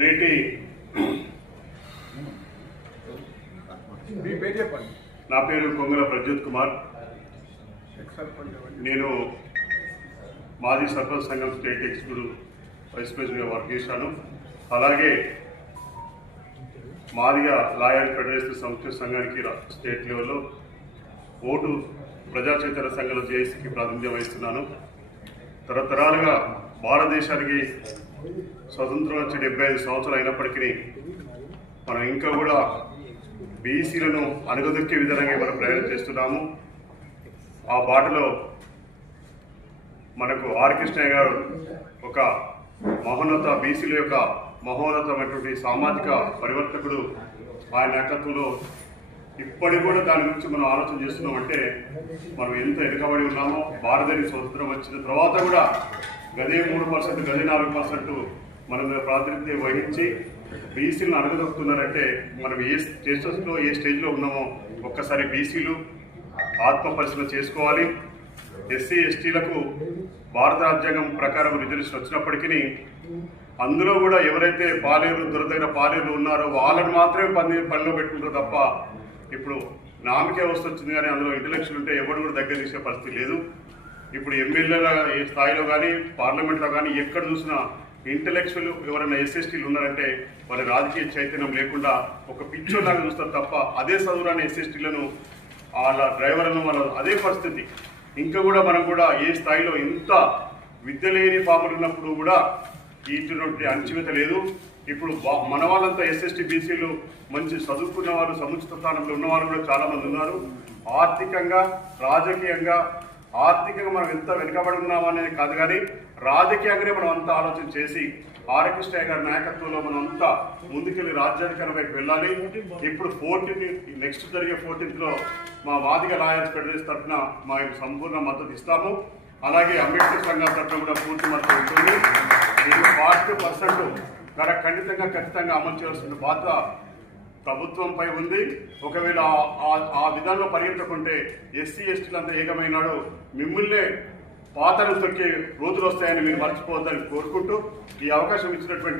నేటి నా పేరు కొంగల ప్రజ్యోత్ కుమార్. నేను మాజీ సర్పంచ్ సంఘం స్టేట్ ఎగ్జిక్యూటివ్ వైస్ ప్రెసిడెంట్గా వర్క్ చేశాను. అలాగే మాదిగా లాయర్ ఫెడరేషన్ సంక్షేమ సంఘానికి స్టేట్ లెవెల్లో ఓటు ప్రజా చైతన్య సంఘంలో జేఏసీకి ప్రాతినిధ్యం వహిస్తున్నాను. తరతరాలుగా భారతదేశానికి స్వతంత్రం వచ్చి 75 సంవత్సరాలు అయినప్పటికీ మనం ఇంకా కూడా బీసీలను అణగదొక్కే విధంగా మనం ప్రయాణం చేస్తున్నాము. ఆ బాటలో మనకు ఆర్ కృష్ణయ్య గారు ఒక మహోన్నత బీసీల యొక్క మహోన్నతమైనటువంటి సామాజిక పరివర్తకుడు. ఆయన నాయకత్వంలో ఇప్పటికి కూడా దాని గురించి మనం ఆలోచన చేస్తున్నామంటే మనం ఎంత వెనుకబడి ఉన్నామో. భారతదేశ స్వతంత్రం వచ్చిన తర్వాత కూడా గదే 3%, గదే 4% మనం ప్రాతినిధ్యం వహించి బీసీలను అణగదొక్కుతున్నారంటే మనం ఏ స్టేటస్లో ఏ స్టేజ్లో ఉన్నామో ఒక్కసారి బీసీలు ఆత్మ పరిశీలన చేసుకోవాలి. ఎస్సీ ఎస్టీలకు భారత రాజ్యాంగం ప్రకారం రిజర్వేషన్ వచ్చినప్పటికీ అందులో కూడా ఎవరైతే పాలేరు దొరదైన పాలేరు ఉన్నారో వాళ్ళని మాత్రమే పనిలో పెట్టుకుంటారు తప్ప ఇప్పుడు నామకే వ్యవస్థ వచ్చింది కానీ అందులో ఇంటలెక్చువల్ ఉంటే ఎవరు కూడా దగ్గర తీసే పరిస్థితి లేదు. ఇప్పుడు ఎమ్మెల్యేల స్థాయిలో కానీ పార్లమెంట్లో కానీ ఎక్కడ చూసినా ఇంటలెక్చువల్ ఎవరైనా ఎస్ఎస్టీలు ఉన్నారంటే వాళ్ళ రాజకీయ చైతన్యం లేకుండా ఒక పిచ్చోలాగా చూస్తారు తప్ప అదే చదువురాని ఎస్ఎస్టీలను వాళ్ళ డ్రైవర్లను వాళ్ళ అదే పరిస్థితి. ఇంకా కూడా మనం కూడా ఏ స్థాయిలో ఇంత విద్య లేని పాపలు ఉన్నప్పుడు కూడా ఇటువంటి అణచివేత లేదు. ఇప్పుడు మన వాళ్ళంతా ఎస్ఎస్టీ బీసీలు మంచి చదువుకున్న వారు సముచిత స్థానంలో ఉన్నవారు కూడా చాలామంది ఉన్నారు. ఆర్థికంగా రాజకీయంగా మనం ఎంత వెనుకబడి ఉన్నామనేది కాదు కానీ రాజకీయంగానే మనం అంతా ఆలోచన చేసి ఆర్ కృష్ణయ్య గారి నాయకత్వంలో మనం అంతా ముందుకెళ్ళి రాజ్యాధికారం వైపు వెళ్ళాలి. ఇప్పుడు 14 నెక్స్ట్ జరిగే 14th మా మాదిగ లాయర్స్ ఫెడరేషన్ తరఫున మా సంపూర్ణ మద్దతు ఇస్తాము. అలాగే అంబేద్కర్ సంఘాల తరఫున కూడా పూర్తి మద్దతు ఉంటుంది. 40% ఖచ్చితంగా అమలు చేయాల్సిన బాధ్యత ప్రభుత్వంపై ఉంది. ఒకవేళ ఆ విధానంలో పరిగెత్తకుంటే ఎస్సీ ఎస్టీలంతా ఏకమైనాడు మిమ్మల్నే పాతను తొక్కే రోజులు వస్తాయని మీరు మర్చిపోవద్దని కోరుకుంటూ ఈ అవకాశం ఇచ్చినటువంటి